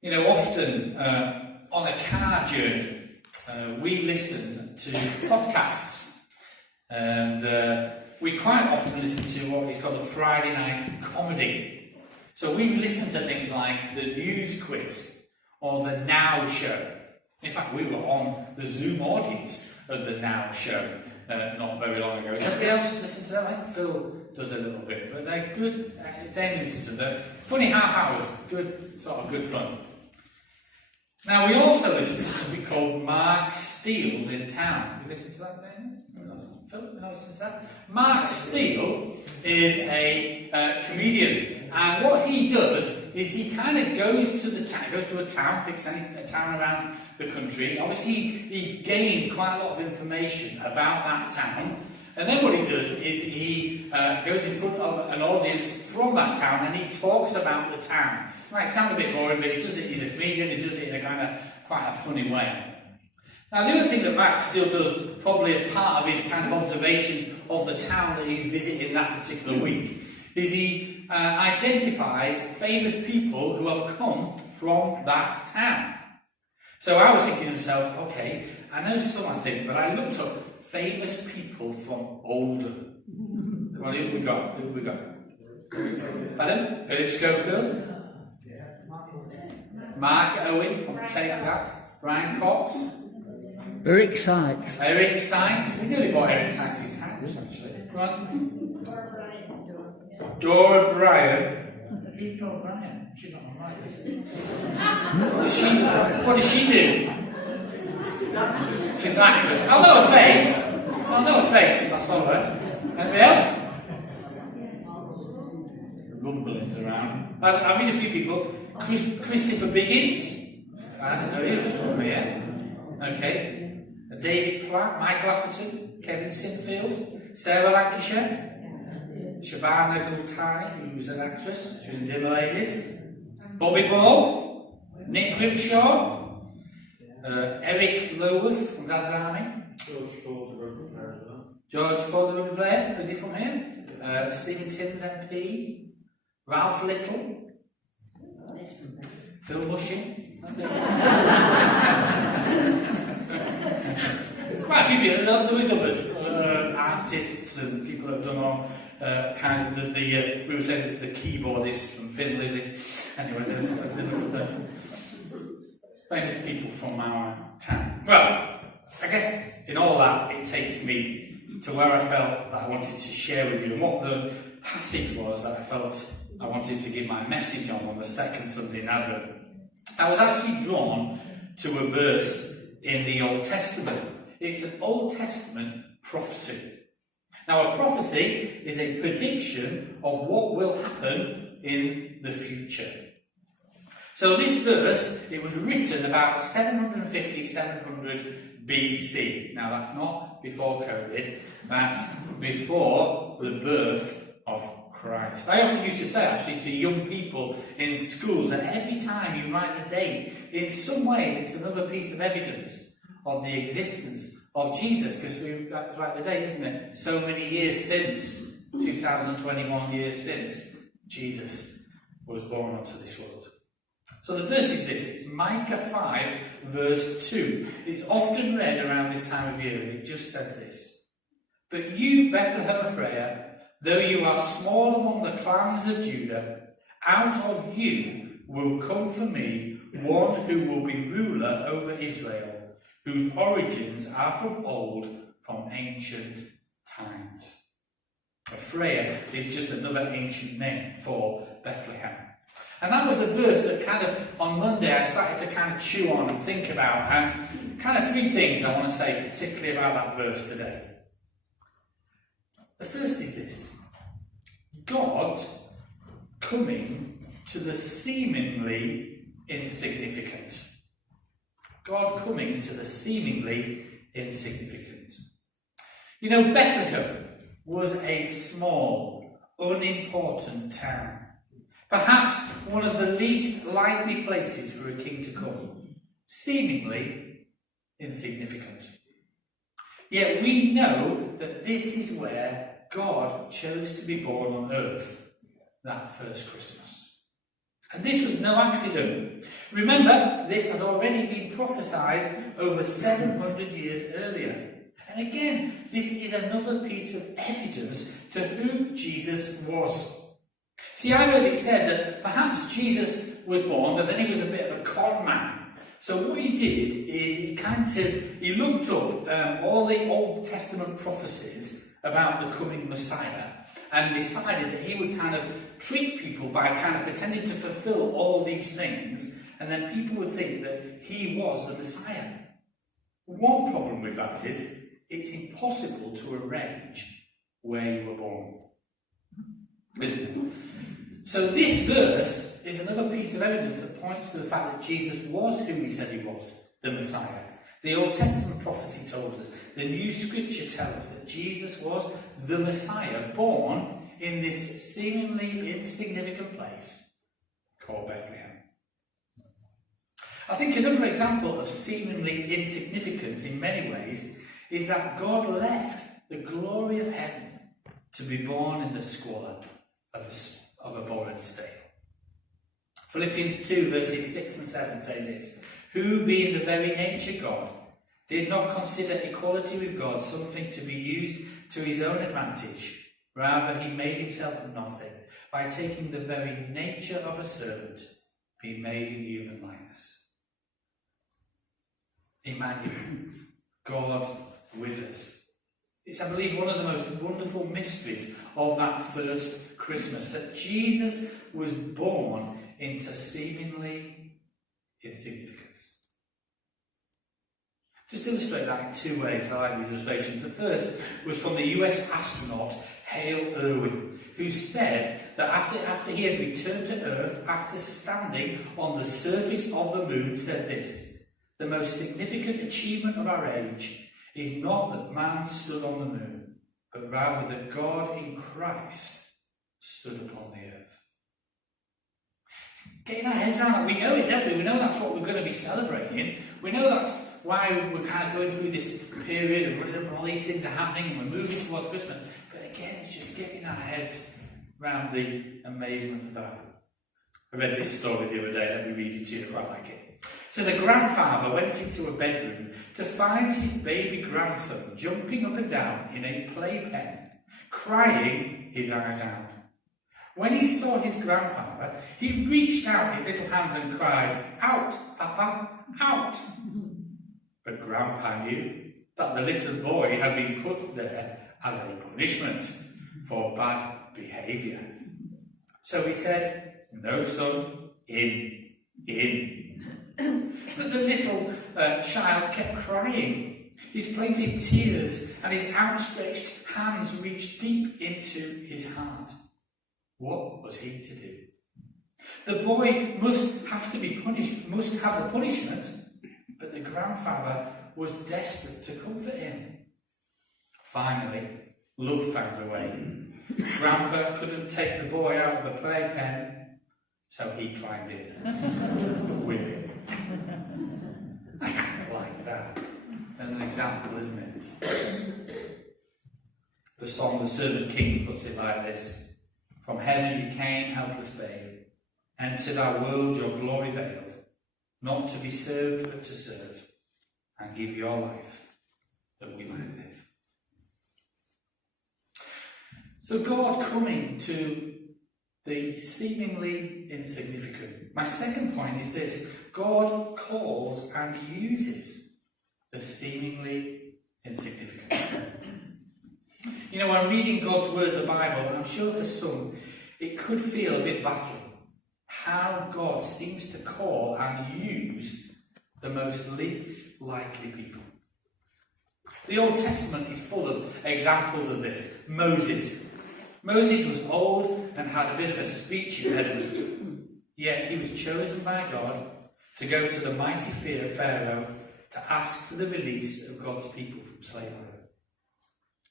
You know, often on a car journey, we listen to podcasts, and we quite often listen to what is called a Friday night comedy. So we listen to things like the News Quiz or the Now Show. In fact, we were on the Zoom audience of the Now Show not very long ago. Does anybody else listen to that? I think Phil does a little bit, but they're good. They listen to them. Funny half hours, good, sort of good fun. Now, we also listen to something called Mark Steele's in Town. You listen to that, Dan? Phil, you listen to that? Mark Steele is a comedian, and what he does is he kind of goes to a town, picks a town around the country. Obviously, he's gained quite a lot of information about that town, and then what he does is he goes in front of an audience from that town and he talks about the town. It might sound a bit boring, but he does it. He's a comedian. He does it in a kind of quite a funny way. Now, the other thing that Mark Steele does, probably as part of his kind of observation of the town that he's visiting that particular week, is he identifies famous people who have come from that town. So I was thinking to myself, okay, I know some, I think, but I looked up famous people from Oldham. Come on, who have we got? Who have we got? Pardon? Philip Schofield? Mark Owen from Take That. Brian Cox. Eric Sykes. Eric Sykes. We nearly bought Eric Sykes' house, actually. Come on. Dora Bryan. Who's Dora Bryan? She's not on my list. What does she do? She's an actress. I'll know her face. I'll know her face if I saw her. Anybody else? Rumblings around. I read a few people. Christopher Biggins. I don't know he was over here. Okay. David Platt, Michael Atherton, Kevin Sinfield, Sarah Lancashire, Shabana Gultani, who was an actress, she was in Dimmer Ladies, Bobby Ball, Nick Grimshaw, Eric Loworth from Dad's Army, George Ford, the rugby player, is he from here? Stephen Timms MP, Ralph Little, Phil Mushing. Quite a few people, there is others, artists and people have done all kinds of we were saying the keyboardist from Thin Lizzy. Anyway, there's another famous people from our town. Well, I guess in all that, it takes me to where I felt that I wanted to share with you and what the passage was that I felt I wanted to give my message on the second Sunday in Advent. I was actually drawn to a verse in the Old Testament. It's an Old Testament prophecy. Now, a prophecy is a prediction of what will happen in the future. So this verse, it was written about 750, 700 BC. Now, that's not before COVID. That's before the birth of Christ. I often used to say, actually, to young people in schools that every time you write the date, in some ways it's another piece of evidence of the existence of Jesus, because we write the date, isn't it? So many years since, 2021 years since, Jesus was born onto this world. So the verse is this, it's Micah 5, verse 2. It's often read around this time of year, and it just says this. But you, Bethlehem Ephraim, though you are small among the clans of Judah, out of you will come for me one who will be ruler over Israel, whose origins are from old, from ancient times. Ephraim is just another ancient name for Bethlehem. And that was the verse that kind of, on Monday, I started to kind of chew on and think about, and kind of three things I want to say particularly about that verse today. The first is this: God coming to the seemingly insignificant. God coming to the seemingly insignificant. You know, Bethlehem was a small, unimportant town. Perhaps one of the least likely places for a king to come. Seemingly insignificant. Yet we know that this is where God chose to be born on earth that first Christmas. And this was no accident. Remember, this had already been prophesied over 700 years earlier. And again, this is another piece of evidence to who Jesus was. See, I heard it said that perhaps Jesus was born, but then he was a bit of a con man. So what he did is he looked up all the Old Testament prophecies about the coming Messiah and decided that he would kind of trick people by kind of pretending to fulfill all these things, and then people would think that he was the Messiah. One problem with that is it's impossible to arrange where you were born, isn't it? So this verse is another piece of evidence that points to the fact that Jesus was who he said he was, the Messiah. The Old Testament prophecy told us, the New Scripture tells us that Jesus was the Messiah, born in this seemingly insignificant place called Bethlehem. I think another example of seemingly insignificant in many ways is that God left the glory of heaven to be born in the squalor of a borrowed stable. Philippians 2 verses 6 and 7 say this: who, being the very nature God, did not consider equality with God something to be used to his own advantage. Rather, he made himself nothing by taking the very nature of a servant, being made in human likeness. Emmanuel, God with us. It's, I believe, one of the most wonderful mysteries of that first Christmas, that Jesus was born into seemingly insignificance. Just illustrate that in two ways. I like these illustrations. The first was from the US astronaut Hale Irwin, who said that after he had returned to Earth, after standing on the surface of the moon, said this: the most significant achievement of our age is not that man stood on the moon, but rather that God in Christ stood upon the earth. Getting our heads around that, we know it, don't we? We know that's what we're going to be celebrating. We know that's why we're kind of going through this period and running up and all these things are happening and we're moving towards Christmas. But again, it's just getting our heads around the amazement of that. I read this story the other day. Let me read it to you. I quite like it. So the grandfather went into a bedroom to find his baby grandson jumping up and down in a playpen, crying his eyes out. When he saw his grandfather, he reached out his little hands and cried, "Out, Papa, out!" But Grandpa knew that the little boy had been put there as a punishment for bad behaviour. So he said, "No, son, in." But the little child kept crying. His plaintive tears and his outstretched hands reached deep into his heart. What was he to do? The boy must have the punishment, but the grandfather was desperate to comfort him. Finally, love found a way. Grandpa couldn't take the boy out of the playpen, so he climbed in with him. I kind of like that. That's an example, isn't it? The song The Servant King puts it like this: from heaven you came, helpless babe, and to thy world your glory veiled, not to be served but to serve, and give your life that we might live. So God coming to the seemingly insignificant. My second point is this: God calls and uses the seemingly insignificant. You know, when reading God's word, the Bible, I'm sure for some it could feel a bit baffling how God seems to call and use the most least likely people. The Old Testament is full of examples of this. Moses was old and had a bit of a speech impediment, yet he was chosen by God to go to the mighty Pharaoh to ask for the release of God's people from slavery.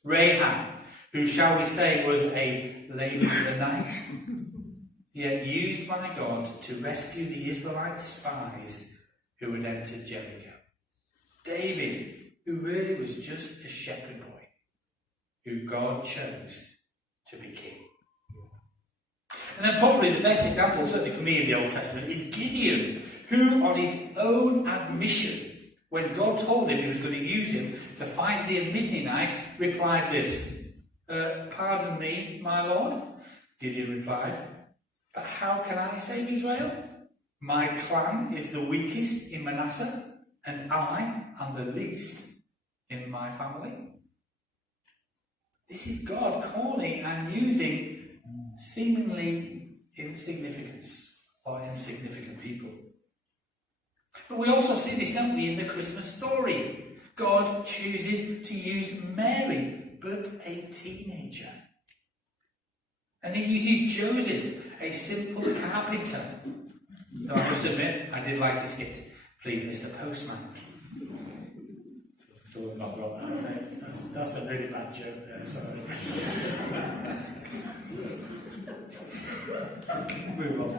Rahab, who shall we say was a lady of the night, yet used by God to rescue the Israelite spies who had entered Jericho. David, who really was just a shepherd boy, who God chose to be king. And then probably the best example, certainly for me in the Old Testament, is Gideon, who on his own admission, when God told him he was going to use him to fight the Midianites, replied this, "Pardon me, my Lord." Gideon replied, "But how can I save Israel? My clan is the weakest in Manasseh, and I am the least in my family." This is God calling and using seemingly insignificant people. But we also see this, don't we, in the Christmas story. God chooses to use Mary, but a teenager. And he uses Joseph, a simple carpenter. Though I must admit, I did like his skit. "Please, Mr. Postman." That's a really bad joke there, sorry. Move on.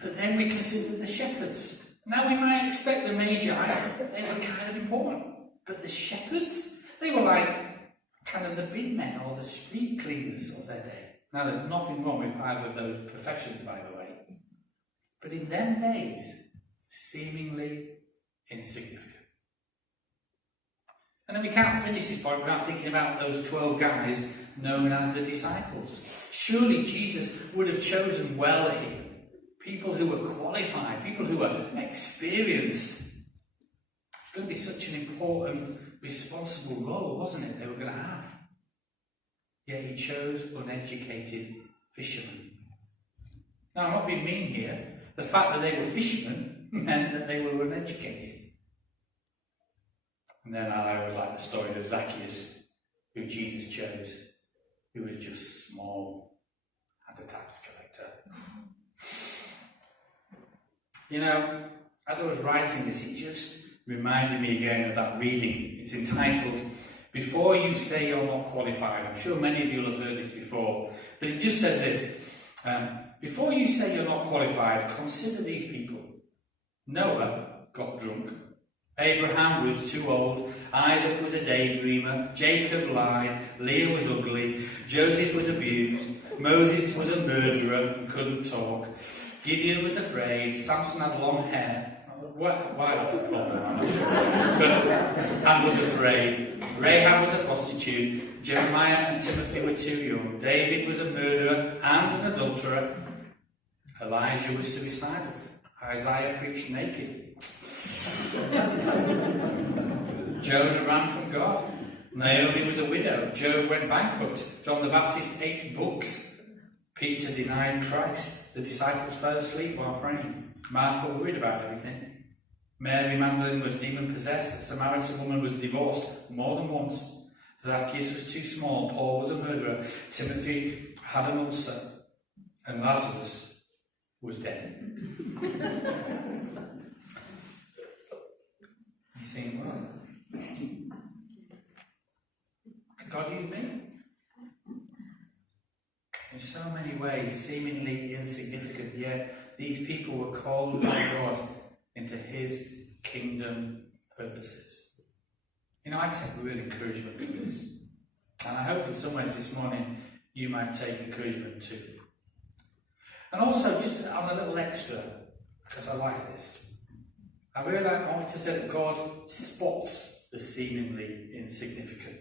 But then we consider the shepherds. Now we might expect the Magi, they were kind of important. But the shepherds, they were like kind of the big men or the street cleaners of their day. Now there's nothing wrong with either of those professions, by the way. But in them days, seemingly insignificant. And then we can't finish this point without thinking about those 12 guys known as the disciples. Surely Jesus would have chosen well here. People who were qualified, people who were experienced. It's going to be such an important, responsible role, wasn't it, they were going to have. Yet he chose uneducated fishermen. Now, I'm not being mean here. The fact that they were fishermen meant that they were uneducated. And then I always like the story of Zacchaeus, who Jesus chose, who was just small and a tax collector. You know, as I was writing this, it just reminded me again of that reading. It's entitled, "Before You Say You're Not Qualified." I'm sure many of you will have heard this before, but it just says this, "Before you say you're not qualified, consider these people. Noah got drunk. Abraham was too old. Isaac was a daydreamer. Jacob lied. Leah was ugly. Joseph was abused. Moses was a murderer and couldn't talk. Gideon was afraid. Samson had long hair." Why that's a problem, I'm not sure. And was afraid. Rahab was a prostitute. Jeremiah and Timothy were too young. David was a murderer and an adulterer. Elijah was suicidal. Isaiah preached naked. Jonah ran from God. Naomi was a widow. Job went bankrupt. John the Baptist ate books. Peter denied Christ. The disciples fell asleep while praying. Martha worried about everything. Mary Magdalene was demon-possessed. The Samaritan woman was divorced more than once. Zacchaeus was too small. Paul was a murderer. Timothy had an ulcer. And Lazarus was dead. You think, well, can God use me? In so many ways, seemingly insignificant, yet these people were called by God into his kingdom purposes. You know, I take real encouragement from this. And I hope in some ways this morning you might take encouragement too. And also, just on a little extra, because I like this, I really want to say that God spots the seemingly insignificant.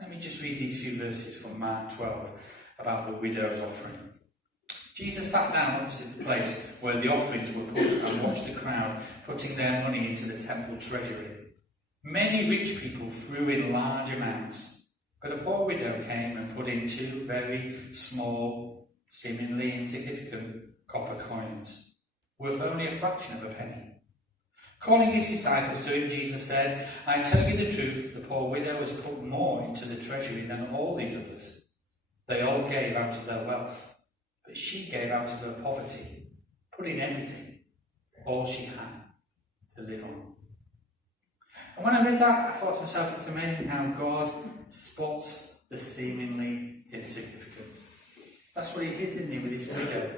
Let me just read these few verses from Mark 12 about the widow's offering. Jesus sat down opposite the place where the offerings were put and watched the crowd putting their money into the temple treasury. Many rich people threw in large amounts, but a poor widow came and put in 2 very small, seemingly insignificant copper coins, worth only a fraction of a penny. Calling his disciples to him, Jesus said, "I tell you the truth, the poor widow has put more into the treasury than all these others. They all gave out of their wealth, but she gave out of her poverty, put in everything, all she had to live on." And when I read that, I thought to myself, it's amazing how God spots the seemingly insignificant. That's what he did, didn't he, with his widow?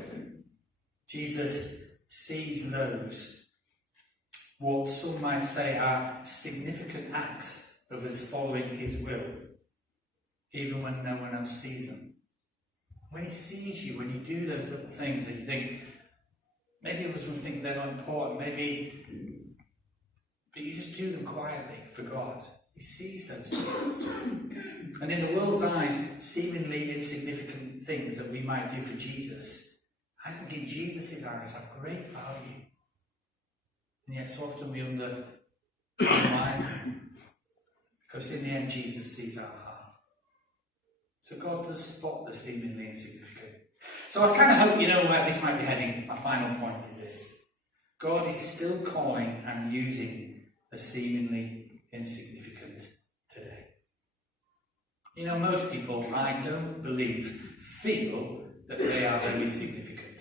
Jesus sees those, what some might say are significant acts of us following his will, even when no one else sees them. When he sees you, when you do those little things that you think, maybe others will think they're not important, but you just do them quietly for God. He sees those things. And in the world's eyes, seemingly insignificant things that we might do for Jesus, I think in Jesus' eyes have great value. And yet so often we undermine them. Because in the end, Jesus sees our heart. So God does spot the seemingly insignificant. So I kind of hope you know where this might be heading. My final point is this. God is still calling and using the seemingly insignificant today. You know, most people, I don't believe, feel that they are very significant.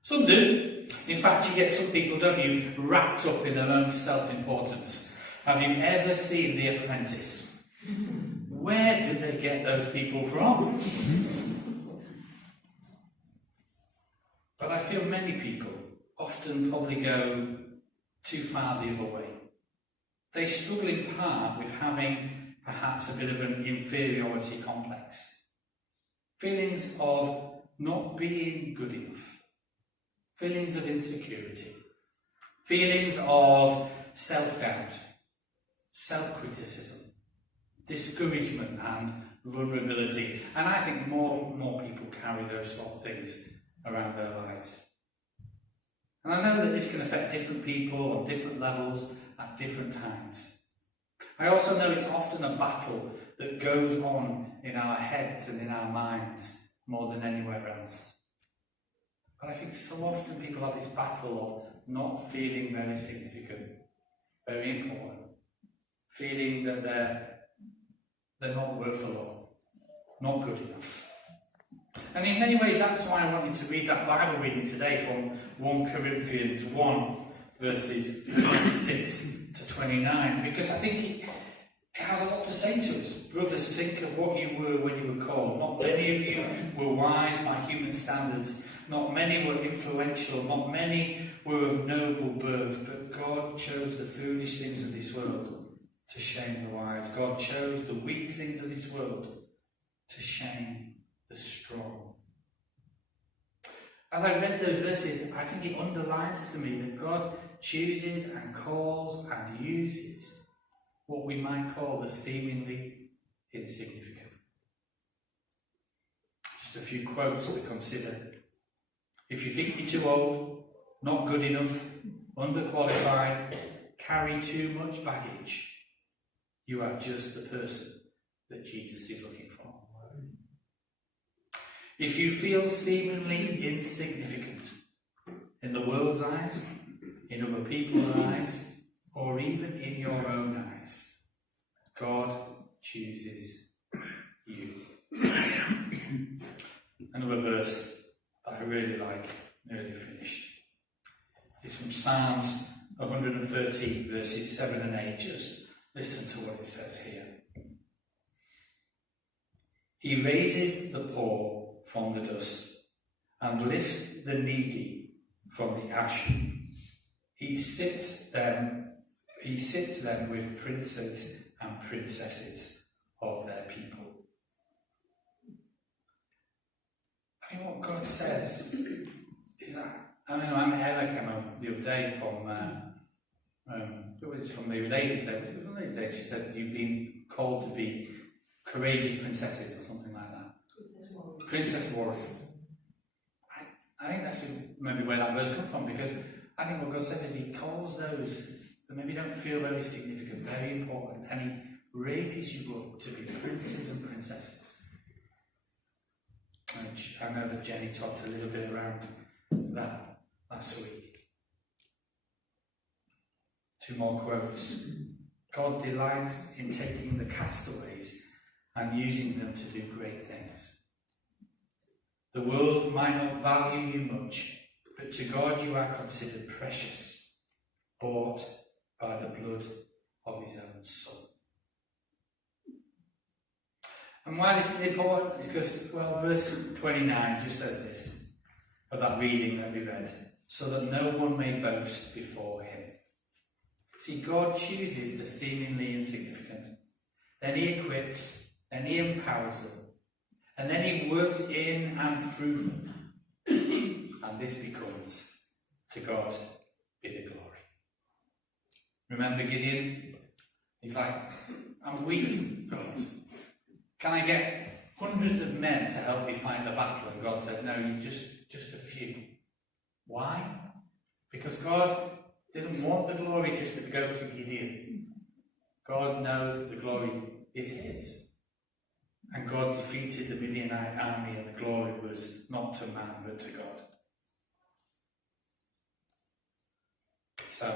Some do. In fact, you get some people, don't you, wrapped up in their own self-importance. Have you ever seen The Apprentice? Where did they get those people from? But I feel many people often probably go too far the other way. They struggle in part with having perhaps a bit of an inferiority complex. Feelings of not being good enough. Feelings of insecurity. Feelings of self-doubt. Self-criticism. Discouragement and vulnerability. And I think more and more people carry those sort of things around their lives. And I know that this can affect different people on different levels at different times. I also know it's often a battle that goes on in our heads and in our minds more than anywhere else. But I think so often people have this battle of not feeling very significant, very important, feeling that they're not worth a lot, not good enough. And in many ways that's why I wanted to read that Bible reading today from 1 Corinthians 1 verses 26 to 29, because I think it has a lot to say to us. Brothers, think of what you were when you were called. Not many of you were wise by human standards. Not many were influential. Not many were of noble birth. But God chose the foolish things of this world to shame the wise. God chose the weak things of this world to shame the strong. As I read those verses, I think it underlines to me that God chooses and calls and uses what we might call the seemingly insignificant. Just a few quotes to consider. If you think you're too old, not good enough, underqualified, carry too much baggage, you are just the person that Jesus is looking for. If you feel seemingly insignificant in the world's eyes, in other people's eyes, or even in your own eyes, God chooses you. Another verse that I really like, nearly finished, is from Psalms 113, verses 7 and 8. Just listen to what it says here. He raises the poor from the dust and lifts the needy from the ash heap. He sits them with princes and princesses of their people. I mean, what God says is that, I mean, Emma came home the other day from the ladies' day. She said, you've been called to be courageous princesses or something like that. Princess warriors. I think that's maybe where that verse comes from, because I think what God says is he calls those that maybe don't feel very significant, very important, and he raises you up to be princes and princesses. And I know that Jenny talked a little bit around that last week. 2 more quotes. God delights in taking the castaways and using them to do great things. The world might not value you much, but to God you are considered precious, bought by the blood of his own Son. And why this is important is because, well, verse 29 just says this, of that reading that we read, so that no one may boast before him. See, God chooses the seemingly insignificant, then he equips, then he empowers them, And then he works in and through them. And this becomes, to God be the glory. Remember Gideon? He's like, I'm weak, God. Can I get hundreds of men to help me fight the battle? And God said, no, just a few. Why? Because God didn't want the glory just to go to Gideon. God knows that the glory is his. And God defeated the Midianite army, and the glory was not to man but to God. So,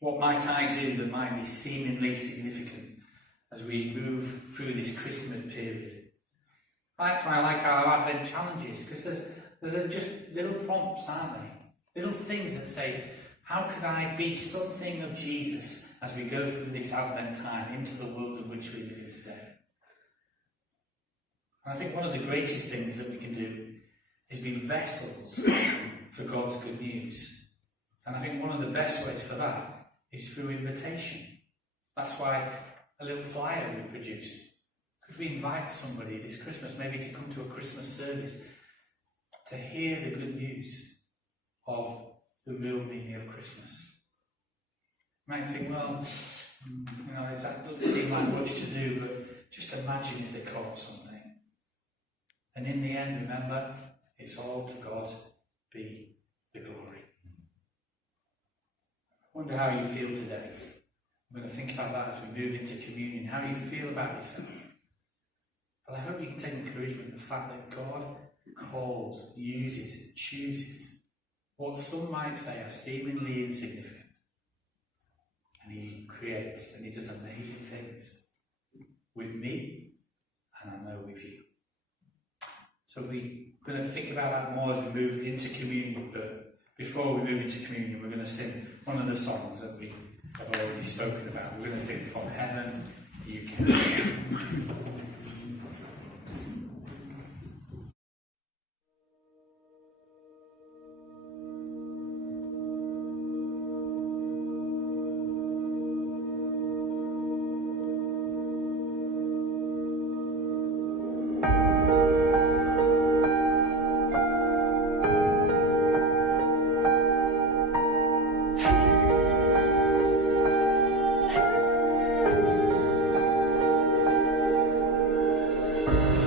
what might I do that might be seemingly significant as we move through this Christmas period? That's why I like our Advent challenges, because there's just little prompts, aren't they? Little things that say, how could I be something of Jesus as we go through this Advent time into the world in which we live in today? And I think one of the greatest things that we can do is be vessels for God's good news. And I think one of the best ways for that is through invitation. That's why a little flyer we produced. Could we invite somebody this Christmas, maybe to come to a Christmas service, to hear the good news of the real meaning of Christmas? You might think, well, that doesn't seem like much to do, but just imagine if they caught something. And in the end, remember, it's all to God be the glory. I wonder how you feel today. I'm going to think about that as we move into communion, how you feel about yourself. But I hope you can take encouragement in the fact that God calls, uses, chooses what some might say are seemingly insignificant. And he creates and he does amazing things with me, and I know with you. So we're going to think about that more as we move into communion, but before we move into communion, we're going to sing one of the songs that we have already spoken about. We're going to sing From Heaven You Came.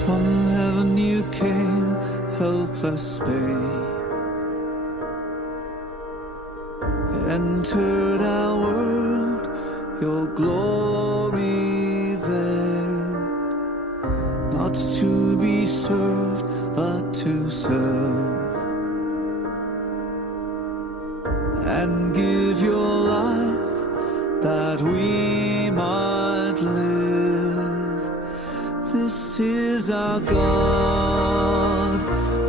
From heaven you came, helpless babe, entered our world, your glory veiled, not to be served, but to serve, and give your life that we might live. This is our God,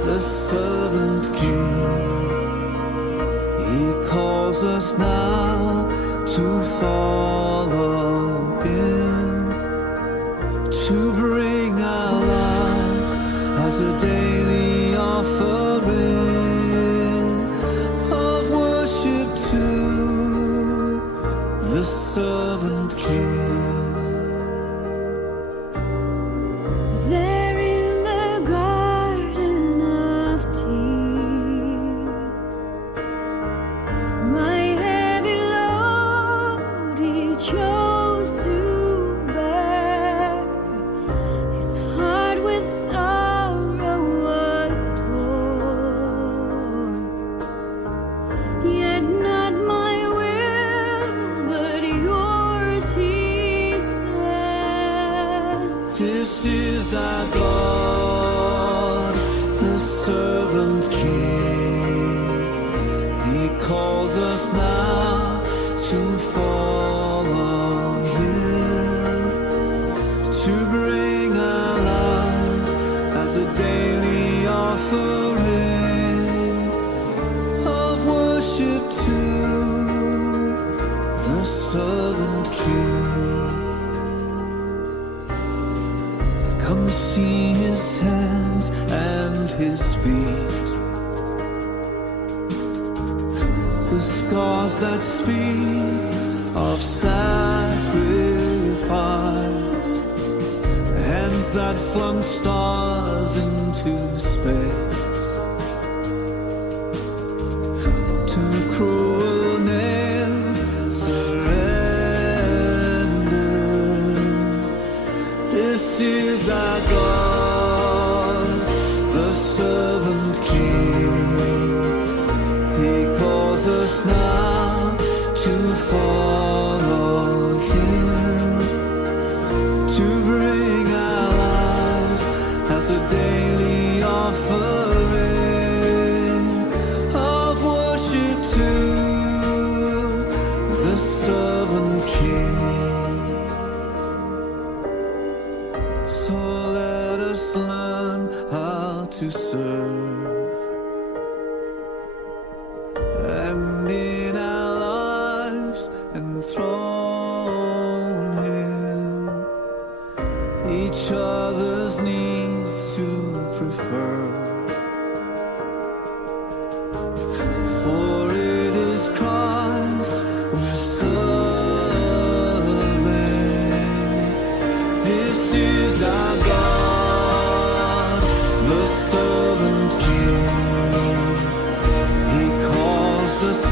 the servant King. He calls us now to follow Him, to bring our lives as a daily offering of worship to the servant King. This is our God, the servant King. He calls us now to follow Him, to bring our lives as a daily offering of worship to the servant King. Come see His hands and His feet, the scars that speak of sacrifice, hands that flung stars into space. To cruel nails surrender. This is our God, the servant King. He calls us now to follow Him, to bring our lives as a daily offering of worship to the servant King. So let us learn how to serve, and in our lives enthrone Him, each other's needs to prefer. For it is Christ we're serving. This is our God, the servant King. He calls us